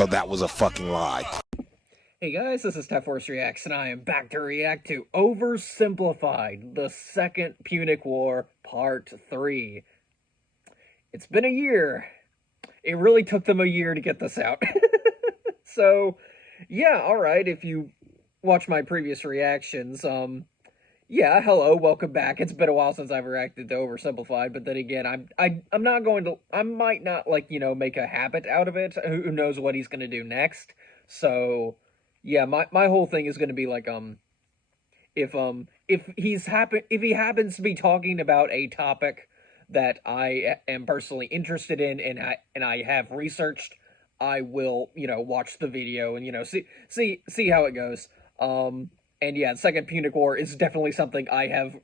so that was a fucking lie. Hey guys, this is Force Reacts, and I am back to react to Oversimplified, the Second Punic War, Part 3. It's been a year. It really took them a year to get this out. So, yeah, alright, if you watch my previous reactions, yeah, hello, welcome back. It's been a while since I've reacted to Oversimplified, but then again, I'm not going to, I might not, like, you know, make a habit out of it. Who knows what he's gonna do next. So, yeah, my whole thing is gonna be like, if he happens to be talking about a topic that I am personally interested in and I have researched, I will, you know, watch the video and, you know, see how it goes. And yeah, Second Punic War is definitely something I have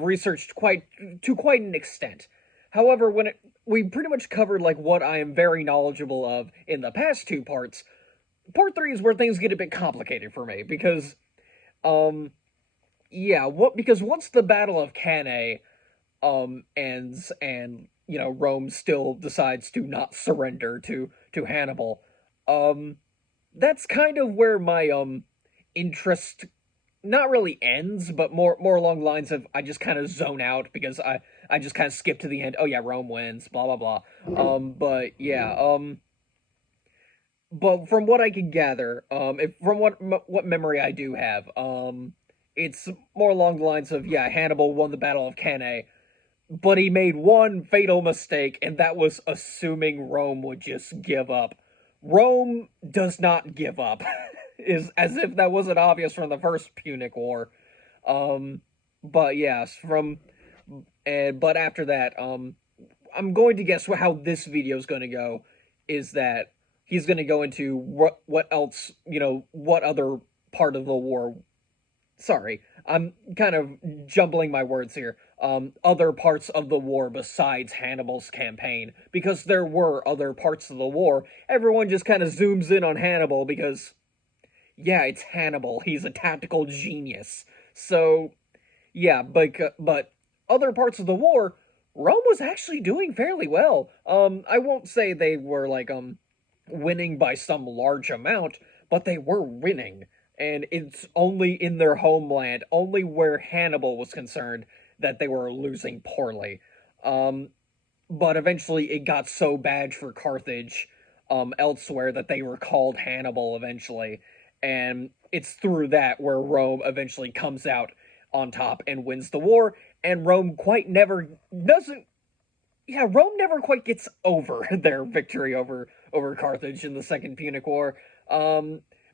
researched to quite an extent. However, we pretty much covered like what I am very knowledgeable of in the past two parts. Part 3 is where things get a bit complicated for me because, because once the Battle of Cannae, ends and, you know, Rome still decides to not surrender to Hannibal, that's kind of where my, interest not really ends, but more along the lines of I just kind of zone out because I just kind of skip to the end. Oh yeah, Rome wins, blah blah blah. But yeah, but from what I can gather, from what memory I do have, it's more along the lines of, yeah, Hannibal won the Battle of Cannae, but he made one fatal mistake, and that was assuming Rome would just give up. Rome does not give up. Is as if that wasn't obvious from the first Punic War. But yes, but after that, I'm going to guess how this video is going to go, is that he's going to go into what else, you know, what other part of the war, sorry, I'm kind of jumbling my words here, other parts of the war besides Hannibal's campaign, because there were other parts of the war. Everyone just kind of zooms in on Hannibal because, yeah, it's Hannibal. He's a tactical genius. So, yeah, but other parts of the war, Rome was actually doing fairly well. I won't say they were, like, winning by some large amount, but they were winning. And it's only in their homeland, only where Hannibal was concerned, that they were losing poorly. But eventually it got so bad for Carthage, elsewhere, that they were called Hannibal eventually. And it's through that where Rome eventually comes out on top and wins the war, and Rome never quite gets over their victory over Carthage in the Second Punic War,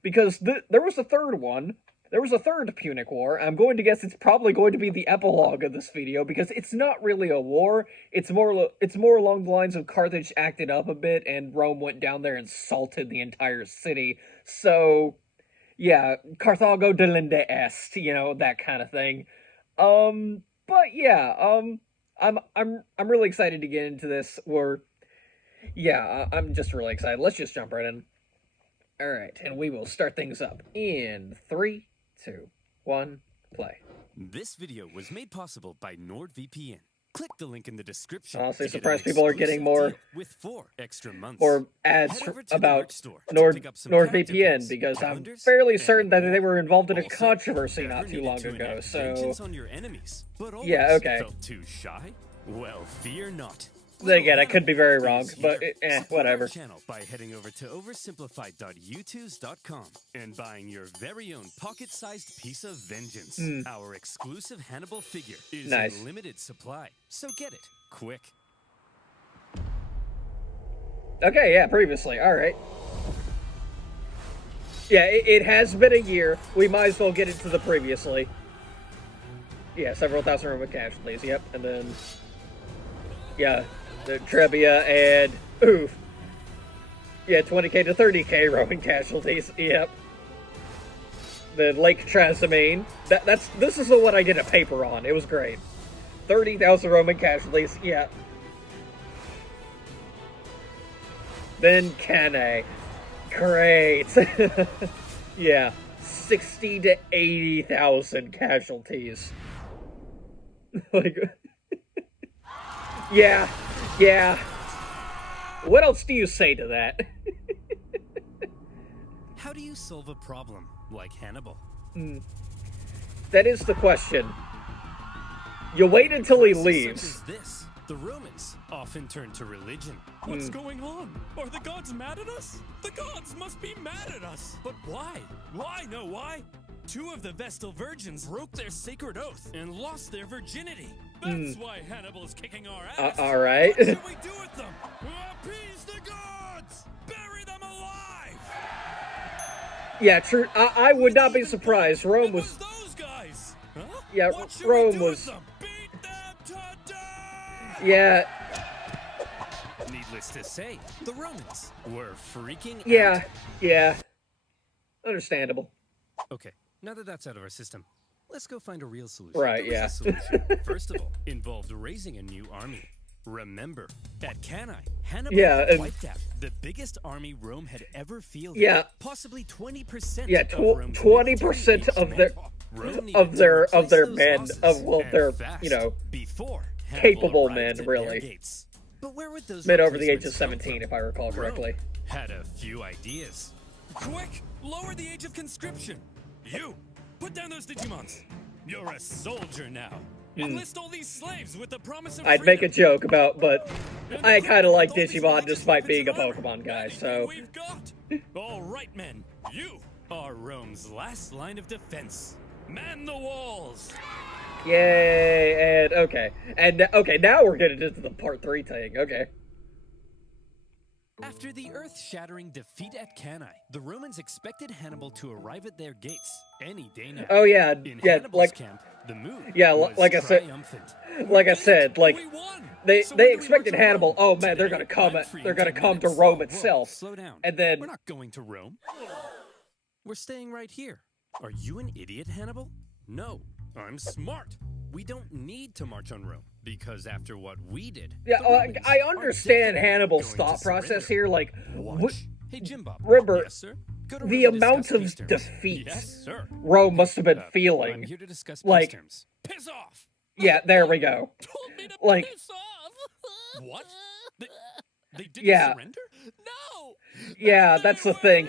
because there was a third one. There was a third Punic War. I'm going to guess it's probably going to be the epilogue of this video, because it's not really a war. It's more along the lines of Carthage acted up a bit, and Rome went down there and salted the entire city. So, yeah, Carthago delende est, you know, that kind of thing. But yeah, I'm really excited to get into this. I'm just really excited. Let's just jump right in. Alright, and we will start things up in 3, 2, 1, play. This video was made possible by NordVPN. Click the link in the description. Honestly, surprised people are getting more with 4 extra months. Or ads about NordVPN, because I'm fairly certain that they were involved in a controversy not too long ago. So, yeah, okay. Felt too shy? Well, fear not. Then again, I could be very wrong, but whatever. Channel by heading over to oversimplified.youtube.com and buying your very own pocket-sized piece of vengeance. Our exclusive Hannibal figure is in limited supply, so get it quick. Okay, yeah, previously, alright. Yeah, it has been a year. We might as well get into the previously. Yeah, several thousand Roman casualties, yep, and then, yeah, the Trebia and, oof. Yeah, 20k to 30k Roman casualties, yep. The Lake Trasimene. This is the one I did a paper on. It was great. 30,000 Roman casualties, yeah. Then Cannae. Great. Yeah, 60 to 80,000 casualties. Like, yeah. What else do you say to that? do you solve a problem like Hannibal? That is the question. You wait until he leaves. Such as this, the Romans often turn to religion. What's going on? Are the gods mad at us? The gods must be mad at us. But why? Why? No, why? 2 of the Vestal virgins broke their sacred oath and lost their virginity. That's why Hannibal's kicking our ass. All right. What should we do with them? Appease the gods! Bury them alive! Yeah, true. I would not be surprised. Rome was... those guys! Huh? Yeah, What should Rome we do was... with them? Beat them to death! Yeah. Needless to say, the Romans were freaking out. Yeah. Understandable. Okay, now that that's out of our system, let's go find a real solution. Right, The real solution, first of all, involved raising a new army. Remember, at Cannae, Hannibal wiped out the biggest army Rome had ever fielded. Yeah. Possibly 20%. Yeah, 20% of their men, you know, before capable men, really. But where would those men over the age of replacements come 17, from? if I recall correctly. Rome had a few ideas. Quick, lower the age of conscription. You, put down those Digimons. You're a soldier now. Enlist all these slaves with the promise of I'd freedom. make a joke about, but I kind of like Digimon despite being a Pokemon guy, so... We've got. All right, men. You are Rome's last line of defense. Man the walls. Yay, and okay. Okay, now we're getting into the part 3 thing, okay. After the earth-shattering defeat at Cannae, the Romans expected Hannibal to arrive at their gates any day now. Oh yeah, In yeah, Hannibal's like... camp, the mood Yeah, was like I said... triumphant. Like I said, like... We won! They So when do we expected march on Hannibal, Rome? oh man, they're Today, gonna I'm come to free in 10 Rome minutes. itself. Slow down. And then... We're not going to Rome. We're staying right here. Are you an idiot, Hannibal? No, I'm smart. We don't need to march on Rome, because after what we did... Yeah, the Romans I are understand definitely Hannibal's going to thought process surrender. here, like... Watch. Hey, Jim Bob. Remember, Yes, sir? Go to the Rome to amount discuss of peace terms. defeats Yes, sir. Rome must have been I'm feeling. here to discuss peace Like- terms. Piss off! Yeah, there we go. Told me to Like- piss off! What? They didn't Yeah. surrender? No! Yeah, that's the thing.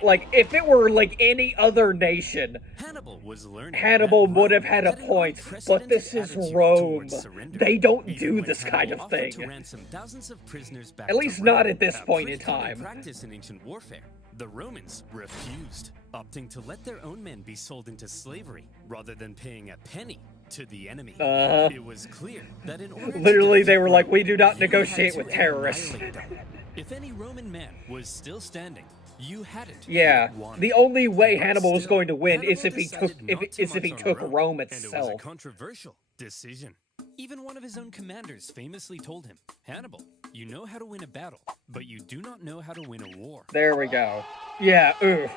Like, if it were, like, any other nation, Hannibal was learning Hannibal that would have Rome had a an point, but this is unprecedented Rome. attitude towards surrender. They don't Even do when this Hannibal kind of offered to thing. ransom thousands of prisoners back At to least Rome, not at this a point in pretty common time. practice in ancient warfare. The Romans refused, opting to let their own men be sold into slavery rather than paying a penny to the enemy. It was clear that in order Literally, to they were like, Rome, we do not you negotiate had with to terrorists. annihilate them. If any Roman man was still standing, you hadn't Yeah, yet won. the only way But Hannibal was still, going to win is Hannibal if he took decided not to if he march on took Rome and it was a itself. controversial decision. Even one of his own commanders famously told him, Hannibal, you know how to win a battle, but you do not know how to win a war. There we go. Yeah, oof.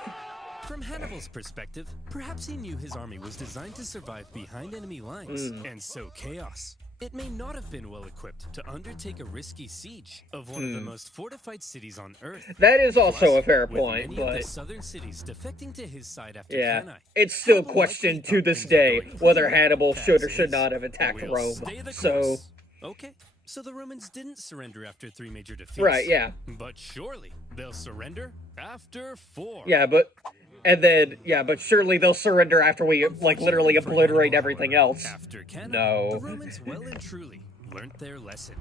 From Hannibal's perspective, perhaps he knew his army was designed to survive behind enemy lines and sow chaos. It may not have been well equipped to undertake a risky siege of one of the most fortified cities on Earth. That is also Plus, a fair with point, many of the but southern cities defecting to his side after yeah, Cannae, it's still Hannibal questioned likely to thought this things were day going whether pretty Hannibal as should or should is. not have attacked We'll Rome. stay the So, course. Okay, so the Romans didn't surrender after 3 major defeats. right, yeah. But surely they'll surrender after 4. Yeah, but but surely they'll surrender after we, like, literally obliterate everything else. After Cannae, No. the Romans well and truly learnt their lesson.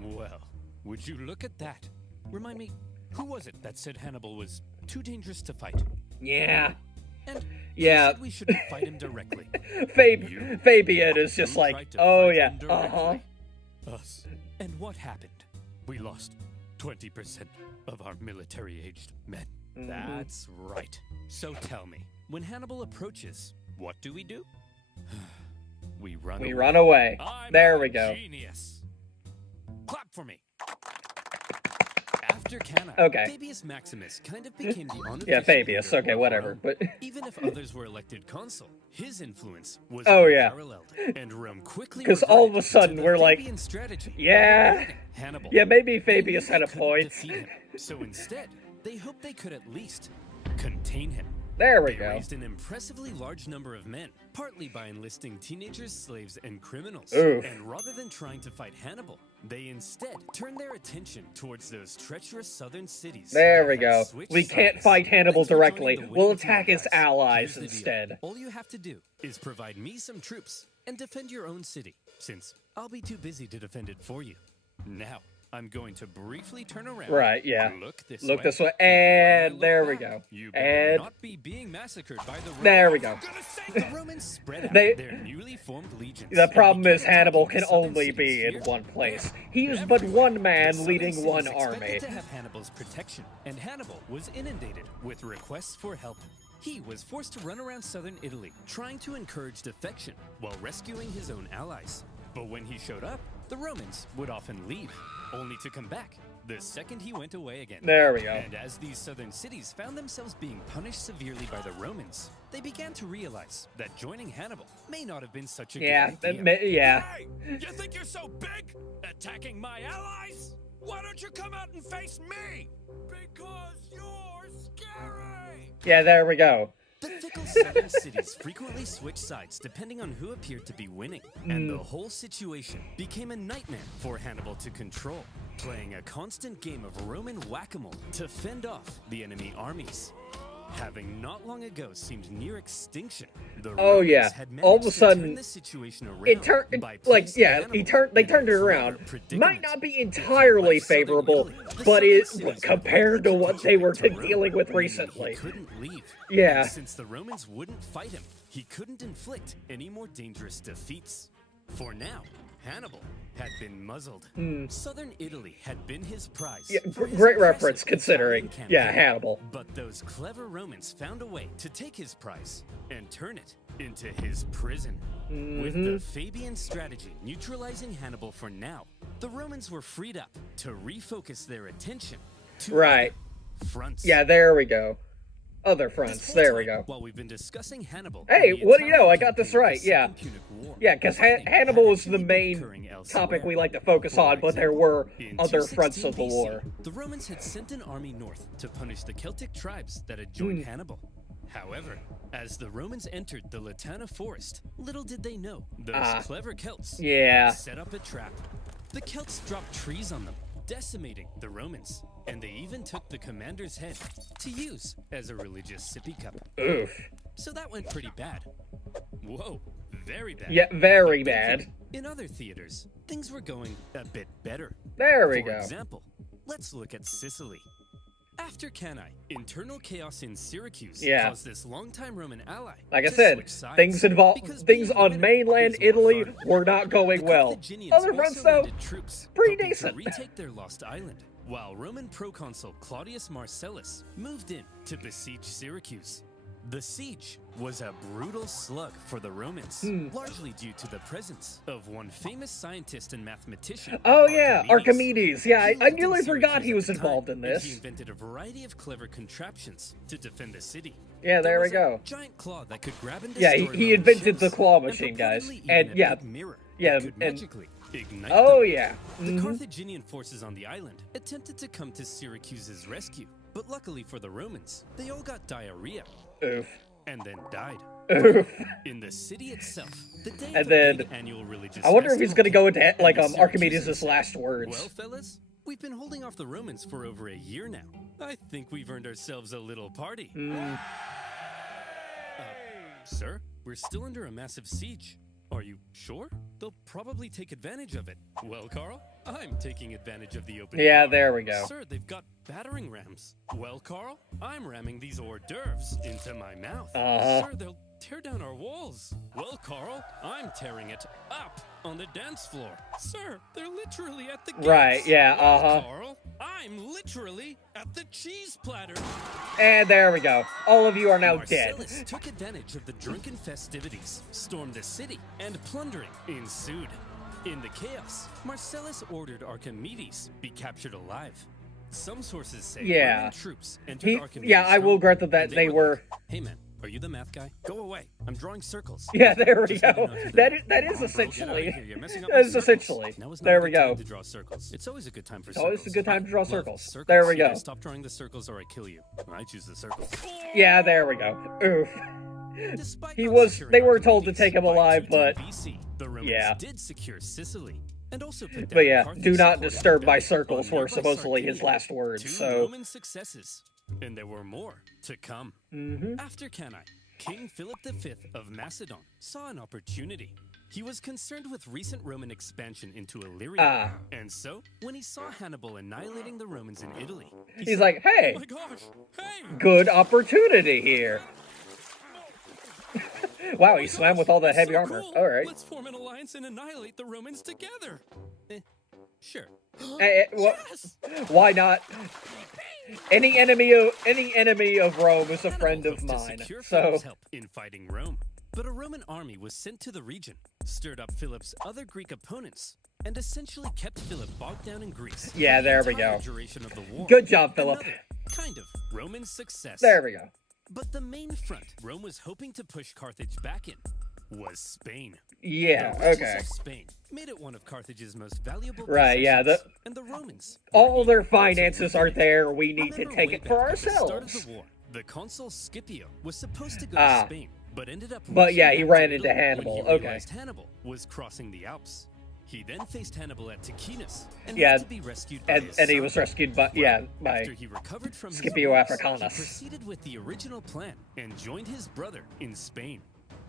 Well, would you look at that? Remind me, who was it that said Hannibal was too dangerous to fight? Yeah. And who Yeah. said we shouldn't fight him directly? Fabian is just Who like, tried to oh fight yeah, him uh-huh. directly? Us. And what happened? We lost 20% of our military-aged men. That's right. So tell me, when Hannibal approaches, what do? We run We away. run away. I'm There a we go. Genius. Clap for me. After Cannae, Okay. Fabius Maximus kind of became the unofficial Yeah, Fabius, leader okay, of whatever, Rome. but... Even if others were elected consul, his influence was Oh, yeah. unparalleled, and Rome quickly 'Cause all of a reverted sudden to the we're like, Fabian strategy of yeah. avoiding Hannibal. Yeah, maybe They Fabius knew had a they couldn't point. defeat him, so instead, they hoped they could at least contain him. There we They go. raised an impressively large number of men, partly by enlisting teenagers, slaves, and criminals. Oof. And rather than trying to fight Hannibal, they instead turned their attention towards those treacherous southern cities. There that we had go. switched We can't sides. fight Hannibal Thanks for joining directly. the winning We'll team, attack his guys. allies Here's the deal. instead. All you have to do is provide me some troops and defend your own city, since I'll be too busy to defend it for you. Now, I'm going to briefly turn around. Right, yeah. Look this Look way. this way, when I and look there we back, go. You better And not be being massacred by the there we Romans. go. The Romans spread out They- their newly formed legions. The and problem began is Hannibal attacking can southern only cities be in here, one place. there, He is but everywhere. one The man southern leading cities one expected army. to have Hannibal's protection, and Hannibal was inundated with requests for help. He was forced to run around southern Italy, trying to encourage defection while rescuing his own allies. But when he showed up, the Romans would often leave, only to come back the second he went away again. There we go. And as these southern cities found themselves being punished severely by the Romans, they began to realize that joining Hannibal may not have been such a Yeah, good idea. yeah. Hey, you think you're so big? Attacking my allies? Why don't you come out and face me? Because you're scary! Yeah, there we go. The fickle southern cities frequently switched sides depending on who appeared to be winning, and the whole situation became a nightmare for Hannibal to control, playing a constant game of Roman whack-a-mole to fend off the enemy armies. Having not long ago seemed near extinction, the Oh, Romans yeah. had All of managed a to sudden, turn the situation around It turned, by like, placing yeah, Hannibal they in a turned it clever around. predicament. Might not be entirely Like southern favorable, Italy, the but southern it cities compared to what they were to Rome, dealing with meaning recently. He couldn't leave. Yeah. And since the Romans wouldn't fight him, he couldn't inflict any more dangerous defeats. For now, Hannibal had been muzzled. Southern Italy had been his prize. Yeah, for his great impressive reference considering, Italian yeah, campaign. Hannibal. But those clever Romans found a way to take his prize and turn it into his prison. With the Fabian strategy neutralizing Hannibal for now, the Romans were freed up to refocus their attention to Right. other fronts. Yeah, there we go. Other This fronts, whole there we time, go. While we've been discussing Hannibal, Hey, and the what do you know? Italian I got this campaign of right, the yeah. Second Punic War, Yeah, because fighting Hannibal had was the actually been main occurring elsewhere. topic we like to focus For on, but there example, were in other 216 fronts of the BC, war. The Romans had sent an army north to punish the Celtic tribes that had joined Hmm. Hannibal. However, as the Romans entered the Latana forest, little did they know those clever Celts yeah. had set up a trap. The Celts dropped trees on them, decimating the Romans, and they even took the commander's head to use as a religious sippy cup. Oof. So that went pretty bad. Whoa, very bad. Yeah, very But bad. thankfully, in other theaters, things were going a bit better. There we For go. example, let's look at Sicily. After Cannae, internal chaos in Syracuse Yeah. caused this longtime Roman ally Like I to said, switch sides, things because things being a on winner mainland is more Italy fun. were not going The well. Carthaginians Other also fronts, though, landed troops, pretty hoping decent. to retake their lost island, while Roman proconsul Claudius Marcellus moved in to besiege Syracuse. The siege was a brutal slug for the Romans, largely due to the presence of one famous scientist and mathematician. Oh yeah, Archimedes. Yeah, He I lived nearly in forgot Syracuse he at was the time, involved in and this. He invented a variety of clever contraptions to defend the city. Yeah, there we was a go. Giant claw that could grab and Yeah, destroy he Roman invented the ships, claw and machine, guys. purportedly even And a yeah, big mirror yeah, that could and- magically ignite Oh them. yeah. The Carthaginian forces on the island attempted to come to Syracuse's rescue, but luckily for the Romans, they all got diarrhea Oof. and then died. Oof. In the city itself, the day And of the then, big annual religious I wonder if he's festival gonna go into came, like and the Archimedes' Syracusans last said, words. Well, fellas, we've been holding off the Romans for over a year now. I think we've earned ourselves a little party. Sir, we're still under a massive siege. Are you sure? They'll probably take advantage of it. Well, Carl, I'm taking advantage of the open Yeah, door. there we go. Sir, they've got battering rams. Well, Carl, I'm ramming these hors d'oeuvres into my mouth. Uh-huh. Sir, they'll tear down our walls. Well, Carl, I'm tearing it up on the dance floor. Sir, they're literally at the gates. Right, yeah, Well, uh-huh. Carl, I'm literally at the cheese platter. And there we go. All of you are now dead. Marcellus took advantage of the drunken festivities, stormed the city, and plundering ensued. In the chaos, Marcellus ordered Archimedes be captured alive. Some sources say Yeah. Roman troops entered Archimedes' Yeah, I will home, grant them that and they were were. like, hey man, Are you the math guy? Go away. I'm drawing circles. Yeah, there we Just let me go. know if you're That done. is, that is Come on, bro, get outta essentially. here. You're messing up That my is circles. essentially. Now is not There a we good time go. to draw circles. It's always a good time for It's always a circles. good time to draw Well, circles. circles. There we Either go. Stop drawing the circles or I kill you. I choose the circles. Yeah, there we go. Oof. Despite He not was. securing They were told to Archimedes, take him by alive, 210 but BC, the Romans yeah. did secure Sicily and also put down But yeah, Carthage do not supported disturb my rebellion circles on were nearby supposedly his Sardinia. last words. 2 So. Roman successes, and there were more to come. After Cannae, King Philip V of Macedon saw an opportunity. He was concerned with recent Roman expansion into Illyria, and so when he saw Hannibal annihilating the Romans in Italy, he He's said, like, hey, "Oh my gosh, hey!" good opportunity here. Wow, he swam with all that heavy So armor. cool. Alright. Let's form an alliance and annihilate the Romans together. Sure. Yes! Why not? Any enemy of Rome is a friend Hannibal of hoped to mine. secure So Philip's help in fighting Rome. But a Roman army was sent to the region, stirred up Philip's other Greek opponents, and essentially kept Philip bogged down in Greece. Yeah, for the there we entire go. Duration of the war. Good job, Philip. Another kind of Roman success. there we go. But the main front Rome was hoping to push Carthage back in was Spain. Yeah, The riches okay. of Spain made it one of Carthage's most valuable Right, yeah, possessions, and the Romans All were their eager to finances are regain it. there. We need to Remember take way it for back at the start of ourselves. the war, the consul Scipio was supposed to go to Spain, but ended up But yeah, rushing he back ran to into Italy Hannibal. when he Okay. realized Hannibal was crossing the Alps. He then faced Hannibal at Ticinus and Yeah, had to be rescued by his and he son. was rescued by by After he recovered from Scipio his wounds, Africanus. he proceeded with the original plan and joined his brother in Spain.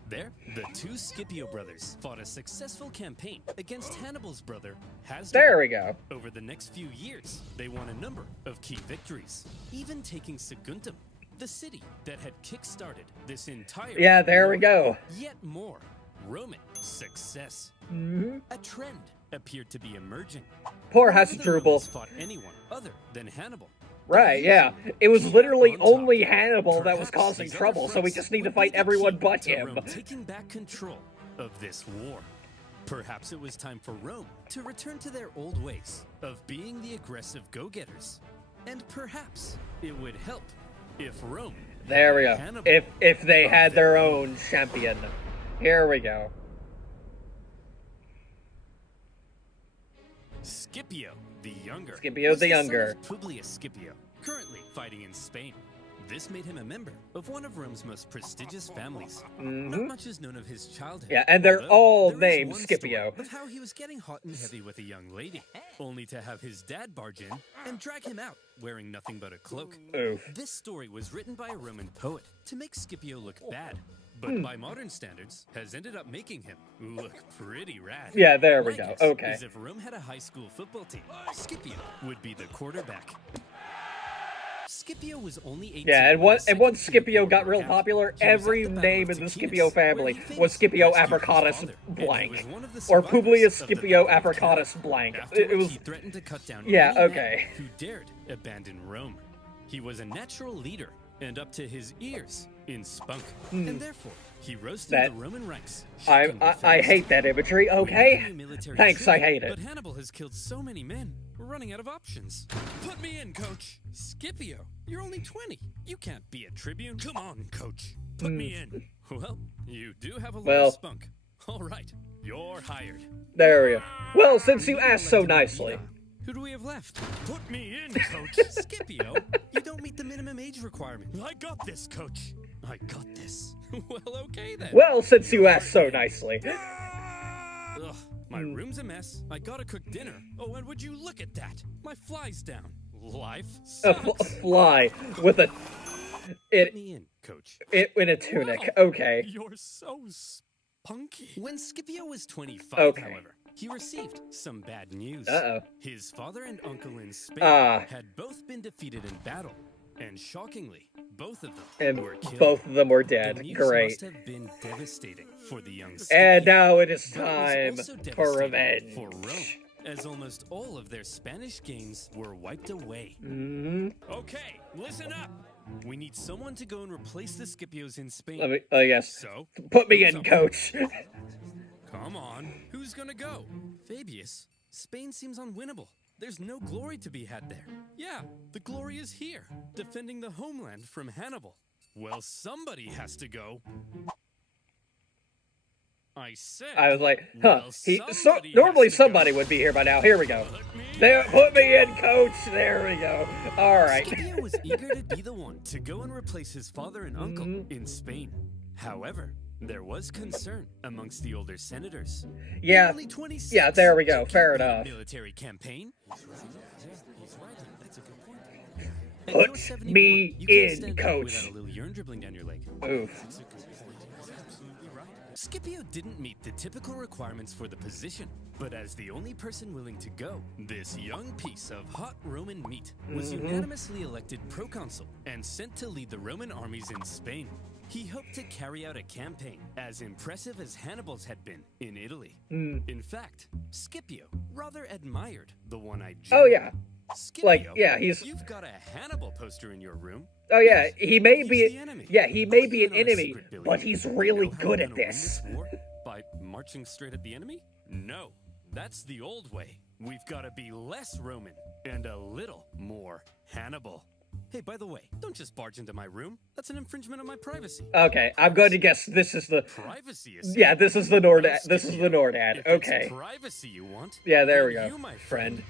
There, the 2 Scipio brothers fought a successful campaign against Hannibal's brother, Hasdrubal. There we go. Over the next few years, they won a number of key victories, even taking Saguntum, the city that had kick-started this entire Yeah, there we war. go. Yet more Roman success. A trend appeared to be emerging. Poor Whenever the Hasdrubal. Romans fought anyone other than Hannibal. Right, yeah. It was literally On top, only Hannibal that was perhaps causing these other trouble, so we fronts just need to would fight be the everyone key but to him. Rome taking back control of this war. Perhaps it was time for Rome to return to their old ways of being the aggressive go-getters. And perhaps it would help if Rome There we go. Hannibal If they of had their own champion. Here we go. Scipio the Younger. Scipio was the son Younger. of Publius Scipio, currently fighting in Spain. This made him a member of one of Rome's most prestigious families. Not much is known of his childhood. Yeah, and they're although all there is named one Scipio. story of how he was getting hot and heavy with a young lady, only to have his dad barge in and drag him out wearing nothing but a cloak. Oof. This story was written by a Roman poet to make Scipio look bad, but by modern standards has ended up making him look pretty rad. Yeah, there we My go. guess Okay. is if Rome had a high school football team, Scipio would be the quarterback. Scipio was only 18. Yeah, and when once the once Second Scipio Punic got War real broke out. popular, He was at every the Battle name of in the Ticinus, Scipio where family he was famously Scipio rescued his Africanus father, and blank. was one of the Or survivors Publius of the Scipio Battle of Africanus Cannae. blank. It Afterward, was he threatened to cut down Yeah, any man okay. who dared abandon Rome. He was a natural leader and up to his ears in spunk, and therefore he rose through That- the Roman ranks. I shocking the I fast. hate that imagery, We need okay? new military Thanks, I tribute, hate it. But Hannibal has killed so many men, we're running out of options. Put me in, coach. Scipio, you're only 20. You can't be a tribune. Come on, coach. Put me in. Well, you do have a lot Well. of spunk. All right, you're hired. There we go. Well, since you Who asked so elected nicely. Medina? Who do we have left? Put me in, coach. Scipio, you don't meet the minimum age requirement. I got this, coach. I got this. Well, okay then. Well, since you asked so nicely. Ugh, my room's a mess. I gotta cook dinner. Oh, and would you look at that? My fly's down. Life A sucks. fly with a Put me in, coach. in a tunic. Wow, Okay. You're so spunky. When Scipio was 25, Okay. however, he received some bad news. Uh-oh. His father and uncle in Spain Ah. had both been defeated in battle, and shockingly, both of them And were killed. both of them were The dead. news Great. must have been devastating for the young Scipio. And now it is But it was time also for devastating revenge. for Rome, as almost all of their Spanish gains were wiped away. Okay, listen up. We need someone to go and replace the Scipios in Spain. Let me, yes. So, Put me who's in, up? coach. Come on, who's gonna go? Fabius, Spain seems unwinnable. There's no glory to be had there. Yeah, the glory is here, defending the homeland from Hannibal. Well, somebody has to go. I said. I was like, well, normally somebody would be here by now. Here we go. Put me in, coach. There we go. All right. Scipio was eager to be the one to go and replace his father and uncle in Spain. However, there was concern amongst the older senators. Yeah. Yeah, there we go. Fair enough. Military campaign. Put me in, coach. Without a little urine dribbling down your leg. Oof. Scipio didn't meet the typical requirements for the position, but as the only person willing to go, this young piece of hot Roman meat was unanimously elected proconsul and sent to lead the Roman armies in Spain. He hoped to carry out a campaign as impressive as Hannibal's had been in Italy. In fact, Scipio rather admired the one-eyed general. Oh, yeah. Scipio, like, yeah, you've got a Hannibal poster in your room. Oh yeah, he may be. He may be an Not a enemy, secret, Billy. but he's really You know how good we're at gonna win this. war? By marching straight at the enemy? No, that's the old way. We've got to be less Roman and a little more Hannibal. Hey, by the way, don't just barge into my room. That's an infringement of my privacy. Okay, I'm going to guess this is the. Privacy is. Yeah, this is the Nordad. This is the Nordad. If Okay. it's privacy you want. Yeah, there we then go. You, my Friend.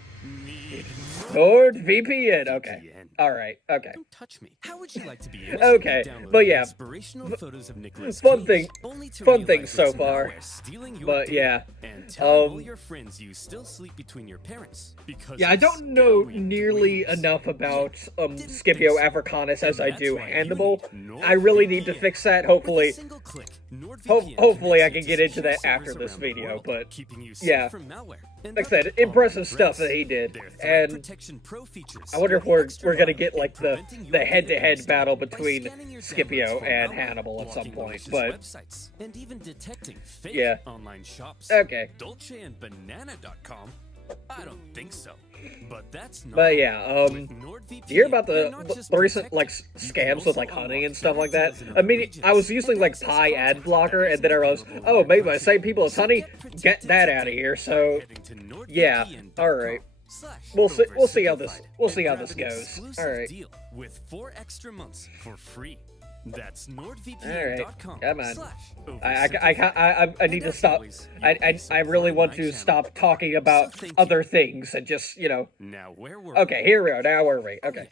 need NordVPN. Okay. VPN. All right. Okay. Don't touch me. How would you like to be innocent? Okay, Download but yeah. inspirational photos of Nicolas Fun Cage, thing- only to fun thing realize so it's far. malware stealing your But data yeah. and telling all Um, your friends you still sleep between your parents because Yeah, I of don't know scary nearly dreams. enough about Didn't Scipio think so. Africanus as I That's do why you Hannibal. need I really need to NordVPN. fix that. With a Hopefully, single click, NordVPN hopefully I connects can you get to into that secure after servers this around the video. world, But keeping you safe yeah. from malware and like I said, other impressive online stuff that he did. Their threat And protection pro features I wonder if go we're extra gonna mile get in like the preventing your head-to-head data battle by between scanning your Scipio downloads for and malware, Hannibal at some blocking point. malicious But websites, and even detecting fake Yeah. online shops. okay. Dolceandbanana.com? I don't think so. But that's not. But yeah, With NordVPN, you hear about you're not the just recent like protected, you can scams with also like hunting unlock and stuff like bad that? deals in I other mean, I was regions using and like access Pi ad content blocker, that and then I realized, isn't oh, made by the available same people as So honey. get protected Get that out of today here. by So heading to yeah, NordVPN.com all right. / We'll see how this Oversimplified and this grab an goes. exclusive All right. deal with 4 extra months for free. That's All right. NordVPN.com Come on. / I need to stop. I really want to stop talking about other things and just Now where were Okay, here we are. Now where are we? Oh, Okay. yeah.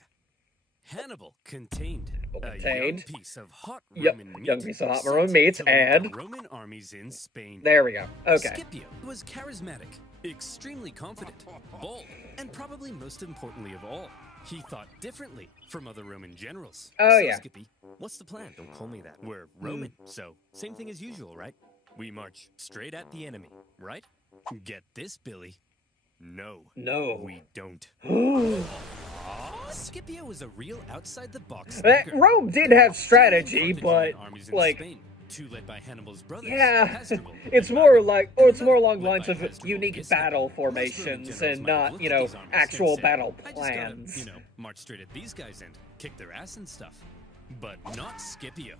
Hannibal contained a Contained. young piece of hot Yep, Roman meat. young piece of hot sent Roman meat, to lead the and Roman armies in Spain. there we go. Okay. Scipio was charismatic, extremely confident, bold, and probably most importantly of all, he thought differently from other Roman generals. Oh, So, yeah. Skippy, what's the plan? Don't call me that. We're Roman, so same thing as usual, right? We march straight at the enemy, right? Get this, Billy. No. No. We don't. Scipio was a real outside-the-box Rome did have strategy, but like, led by Hannibal's brothers, yeah, Hasdrubal it's and more Malcolm, like, and it's more another along the led lines by of Hasdrubal unique Giscard. battle Most Roman formations generals and might have not, looked you at know, these armies actual and said, battle "I just gotta, plans. march straight at these guys and kick their ass and stuff." But not Scipio.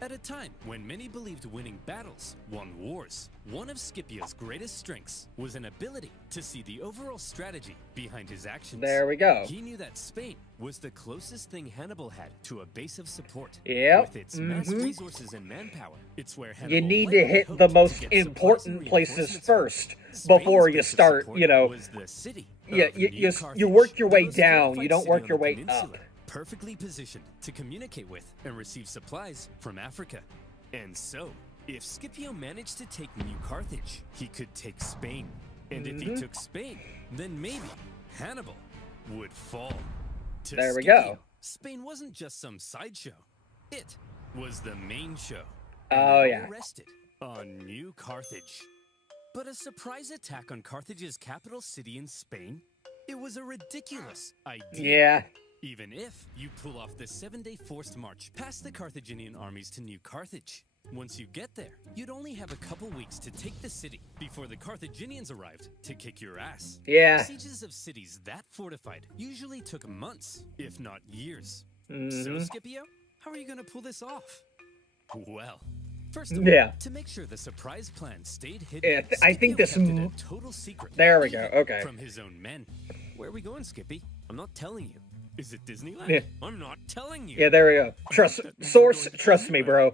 At a time when many believed winning battles won wars, one of Scipio's greatest strengths was an ability to see the overall strategy behind his actions. There we go. He knew that Spain was the closest thing Hannibal had to a base of support. Yep. With its mass resources and manpower, it's where Hannibal You need to likely hit hoped the to most get supplies important and places reinforcements first Spain's before you base of start, support you know. was the city Yeah, of you New Carthage, work your the way most down. fortified You don't city work on your the way peninsula, up. perfectly positioned to communicate with and receive supplies from Africa. And so, if Scipio managed to take New Carthage, he could take Spain. And if he took Spain, then maybe Hannibal would fall. To There we Scipio, go. Spain wasn't just some sideshow. It was the main show. Oh, And it yeah. all rested on New Carthage. But a surprise attack on Carthage's capital city in Spain? It was a ridiculous idea. Yeah. Even if you pull off the 7-day forced march past the Carthaginian armies to New Carthage. Once you get there, you'd only have a couple weeks to take the city before the Carthaginians arrived to kick your ass. Yeah. Sieges of cities that fortified usually took months, if not years. So, Scipio, how are you going to pull this off? Well, first of all, Yeah. to make sure the surprise plan stayed hidden, Yeah, I think Scipio this kept it m- a total secret. There we go, even okay. From his own men. Where are we going, Skippy? I'm not telling you. Is it Disneyland? Yeah. I'm not telling you. Yeah, there we go. Trust me, bro.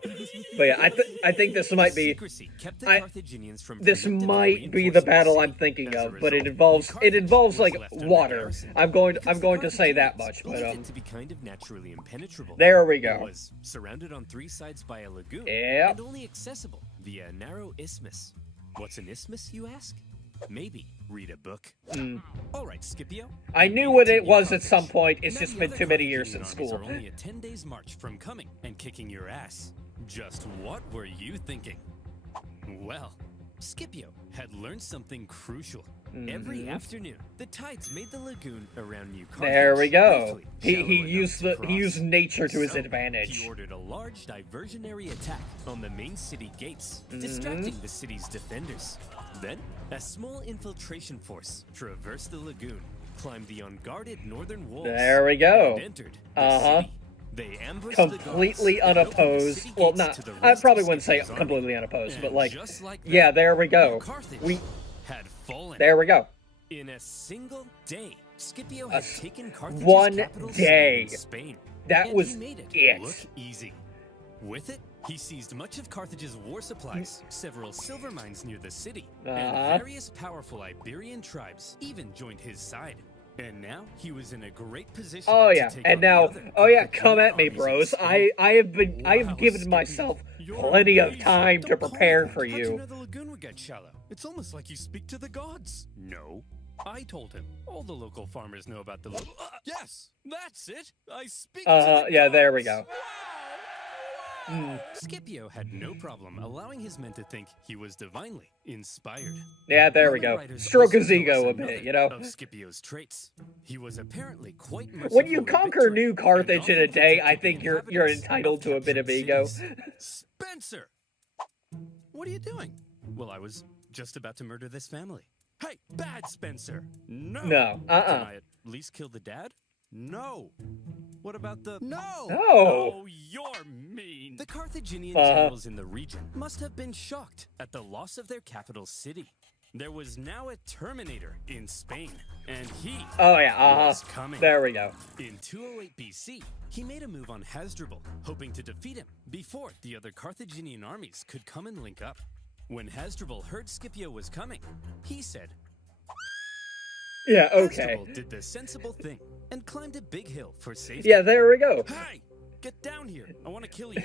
But yeah, I think this might be, Secrecy kept the I- Carthaginians from this preemptively might be the reinforcing battle city. I'm thinking As a of, but it result, involves Carthage like was left under water. garrison. I'm Because going the to say that Carthaginians much, but believed it to be kind of naturally impenetrable. there we It go. was surrounded on 3 sides by a lagoon Yep. and only accessible via a narrow isthmus. What's an isthmus, you ask? Maybe read a book. All right, Scipio. I you knew made what to it New was at Carthage. some point. It's Now just the been other too many years Carthaginian since armies school. are only a 10 days march from coming and kicking your ass. Just what were you thinking? Well, Scipio had learned something crucial. Every afternoon, the tides made the lagoon around New Carthage. There we go. briefly He shallow enough to he used cross. nature to his So, advantage. He ordered a large diversionary attack on the main city gates, distracting the city's defenders. Then, a small infiltration force traversed the lagoon, climbed the unguarded northern walls, There we go. and entered the Uh-huh. city. They ambushed Completely the guards and opened the unopposed. city Well, gates not. to the I rest probably of wouldn't say Scipio's army. completely unopposed, but And like, just like that, yeah, there we go. Carthage We had fallen. there we go. In a single day, Scipio A had s- taken Carthage's one capital day. city in Spain. That and was he made it. look easy. With it, he seized much of Carthage's war supplies, several silver mines near the city, and various powerful Iberian tribes even joined his side. And now he was in a great position. Oh to yeah, take and on the now, other oh yeah, Carthaginian come at me, armies in bros. Spain. I have given Scipio, myself you're plenty of amazing. time to Don't call prepare me that. for How'd you you. know the lagoon would get shallow? It's almost like you speak to the gods. No. I told him. All the local farmers know about the yes, that's it. I speak to the Yeah, there we gods. go. Scipio had no problem allowing his men to think he was divinely inspired. Yeah, there we Roman go. writers Stroke also his tell us ego a another bit, you know. Of Scipio's traits, he was apparently quite When you merciful in conquer victory New and Carthage in a often day, I protected think the you're inhabitants entitled of to a bit of captured ego. cities. Spencer, what are you doing? Well, I was just about to murder this family. Hey, bad Spencer. No. No, Can I at least kill the dad? No. What about the... No! No. Oh, you're mean. The Carthaginian generals in the region must have been shocked at the loss of their capital city. There was now a Terminator in Spain, and he Oh yeah, was coming. There we go. In 208 BC, he made a move on Hasdrubal, hoping to defeat him before the other Carthaginian armies could come and link up. When Hasdrubal heard Scipio was coming, he said, Yeah, okay. Hasdrubal did the sensible thing and climbed a big hill for safety. Yeah, there we go. Hey, get down here. I want to kill you.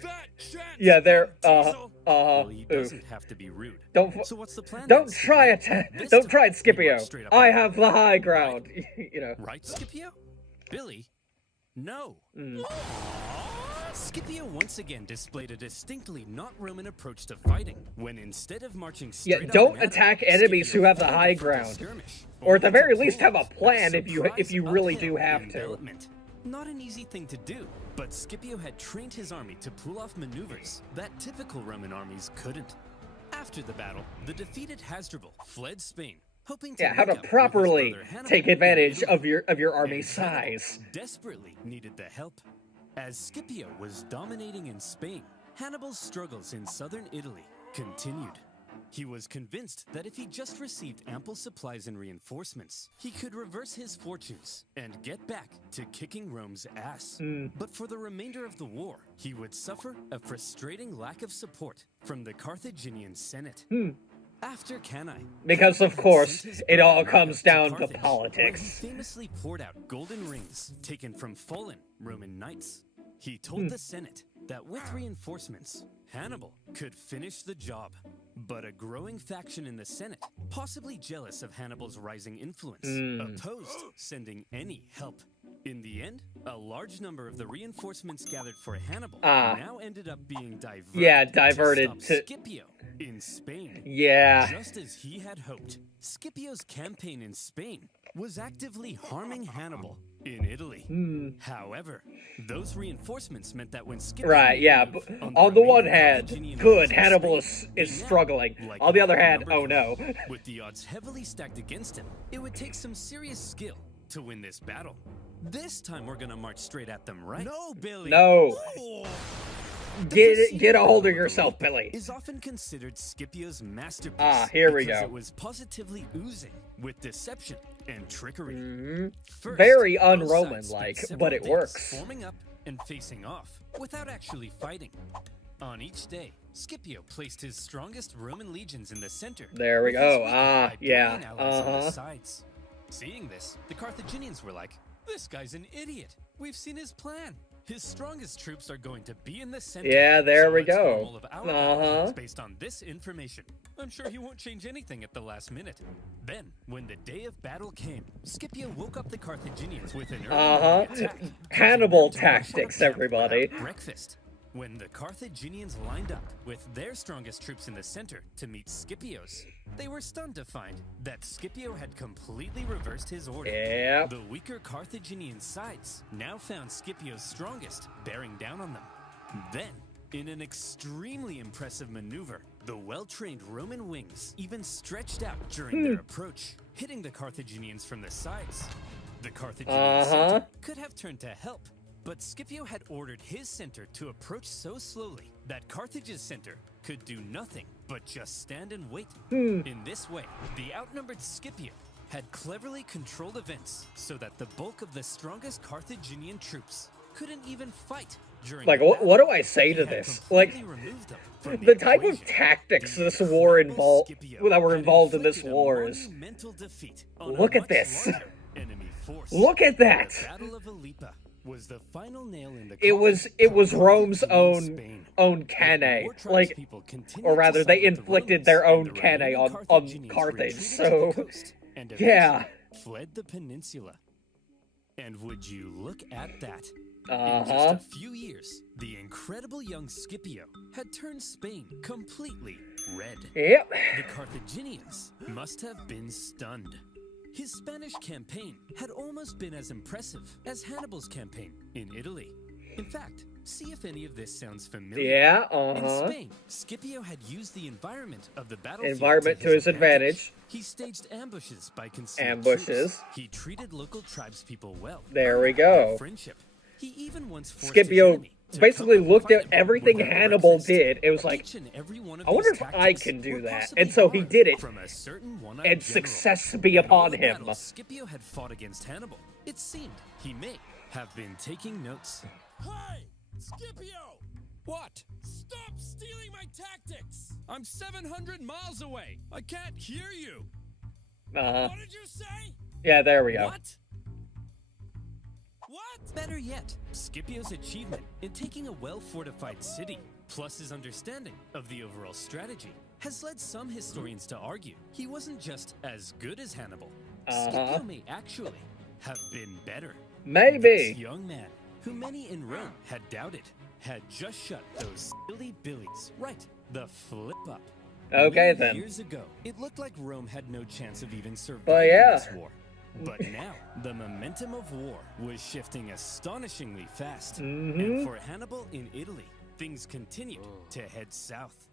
Fat chance. Yeah, there. Diesel. Well, he Oof. doesn't have to be rude. Don't So what's the plan? don't then, try Scipio? it. This Don't time, try it, he Scipio. marched straight up I on have the high ground. You know. Right, Scipio? Billy? No. Mm. Scipio once again displayed a distinctly not Roman approach to fighting, when instead of marching Yeah, straight up don't and at attack him, enemies Scipio who have the fled high from the ground. skirmish, Or at the only very to least pull have a off plan if you surprise really do uphill have to. envelopment. Not an easy thing to do, but Scipio had trained his army to pull off maneuvers that typical Roman armies couldn't. After the battle, the defeated Hasdrubal fled Spain, hoping to Yeah, how link to up with his properly brother Hannibal take in advantage Italy. of your army's And Hannibal size. desperately needed the help. As Scipio was dominating in Spain, Hannibal's struggles in southern Italy continued. He was convinced that if he just received ample supplies and reinforcements, he could reverse his fortunes and get back to kicking Rome's ass. But for the remainder of the war, he would suffer a frustrating lack of support from the Carthaginian Senate. After Cannae, Because of Hannibal course, sent his it all brother comes down to Carthage, where he politics. famously poured out golden rings taken from fallen Roman knights. He told the Senate that with reinforcements, Hannibal could finish the job. But a growing faction in the Senate, possibly jealous of Hannibal's rising influence, opposed sending any help. In the end, a large number of the reinforcements gathered for Hannibal now ended up being diverted to stop Scipio in Spain. Yeah. Just as he had hoped, Scipio's campaign in Spain was actively harming Hannibal in Italy. However, those reinforcements meant that when Scipio Right, yeah. moved But on on the one remaining hand, Carthaginian good, armies in Hannibal Spain, is they now, struggling. like On the other hand, outnumbered oh no. foes, with the odds heavily stacked against him, it would take some serious skill to win this battle. This time we're gonna march straight at them, right? No, Billy. No. Oh. Get a hold of yourself, Billy. Is often considered Scipio's masterpiece. Ah, here we because go. It was positively oozing with deception and trickery. First, Very both un-Roman-like, sides spent but several it days works. forming up and facing off without actually fighting. On each day, Scipio placed his strongest Roman legions in the center. There we with his go. weaker Ah, yeah. Iberian allies on the sides. Seeing this, the Carthaginians were like, "This guy's an idiot. We've seen his plan. His strongest troops are going to be in the center. Yeah, there so we let's form go. all of our plans based on this information. I'm sure he won't change anything at the last minute." Then, when the day of battle came, Scipio woke up the Carthaginians with an early attack. Hannibal causing them to rush tactics, out of camp everybody. without breakfast. When the Carthaginians lined up with their strongest troops in the center to meet Scipio's, they were stunned to find that Scipio had completely reversed his order. Yep. The weaker Carthaginian sides now found Scipio's strongest bearing down on them. Then, in an extremely impressive maneuver, the well-trained Roman wings even stretched out during their approach, hitting the Carthaginians from the sides. The Carthaginian center could have turned to help, but Scipio had ordered his center to approach so slowly that Carthage's center could do nothing but just stand and wait. In this way, the outnumbered Scipio had cleverly controlled events so that the bulk of the strongest Carthaginian troops couldn't even fight during Like, the battle. what do I say to He had this? Like, completely removed them from the type of equation. tactics The this war incredible Scipio that were had involved in this inflicted a war is... monumental defeat on Look a at much this. larger enemy force. Look at that. The Battle of Aleppo was the final nail in the It was Rome's own Cannae, like, or rather, they inflicted their own Cannae on Carthage. So, yeah. Fled the peninsula. And would you look at that? In Uh-huh. just a few years, the incredible young Scipio had turned Spain completely red. Yep. The Carthaginians must have been stunned. His Spanish campaign had almost been as impressive as Hannibal's campaign in Italy. In fact, see if any of this sounds familiar. Yeah, In Spain, Scipio had used the environment of the battlefield to his advantage. He staged ambushes by concealed Ambushes. troops. He treated local tribespeople well. There we earning their go. Friendship. He even once forced Scipio his enemy to basically come and looked fight at him everything with Hannibal breakfast. did. It was like, Each and every one of I wonder these if I tactics can do were that. possibly And so he borrowed did it. from a certain one-eyed And general. success be In all upon the him. battles Scipio had fought against Hannibal, it seemed he may have been taking notes. Hey! Scipio! What? Stop stealing my tactics! I'm 700 miles away. I can't hear you. What did you say? Yeah, there we go. What? What? Better yet, Scipio's achievement in taking a well-fortified city, plus his understanding of the overall strategy, has led some historians to argue he wasn't just as good as Hannibal. Scipio may actually have been better. Maybe. This young man, who many in Rome had doubted, had just shut those silly billies. Right, the flip-up. Okay, Many then. Years ago, it looked like Rome had no chance of even surviving Well, yeah. this war. But now, the momentum of war was shifting astonishingly fast. And for Hannibal in Italy, things continued to head south.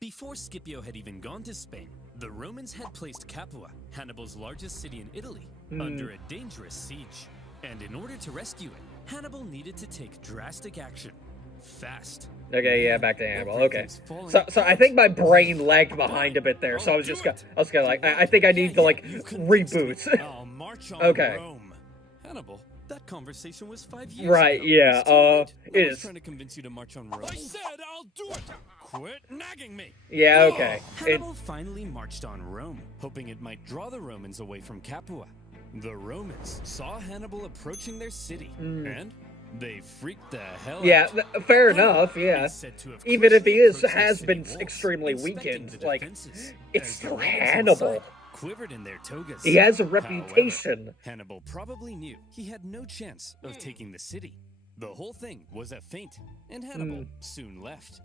Before Scipio had even gone to Spain, the Romans had placed Capua, Hannibal's largest city in Italy, under a dangerous siege. And in order to rescue it, Hannibal needed to take drastic action. Fast. Okay, yeah, back to Hannibal. Okay. Everything's falling So I think my brain lagged behind a bit there, so I was gonna like, I think I need to like You convinced me. reboot. I'll march on Okay. Rome. Hannibal, that conversation was 5 years Right, ago. yeah, It's too late. it No one's is. trying to convince you to march on Rome. I said I'll do it! Quit nagging me. Yeah, okay. Hannibal finally marched on Rome, hoping it might draw the Romans away from Capua. The Romans saw Hannibal approaching their city, and they freaked the hell Yeah, out. fair Hannibal enough, yeah. is said to have Even if he closely approached has the been city walls, extremely inspecting weakened, the like, defenses, it's as the still Romans Hannibal. inside quivered in their togas. He has a However, reputation. Hannibal probably knew he had no chance of taking the city. The whole thing was a feint, and Hannibal soon left.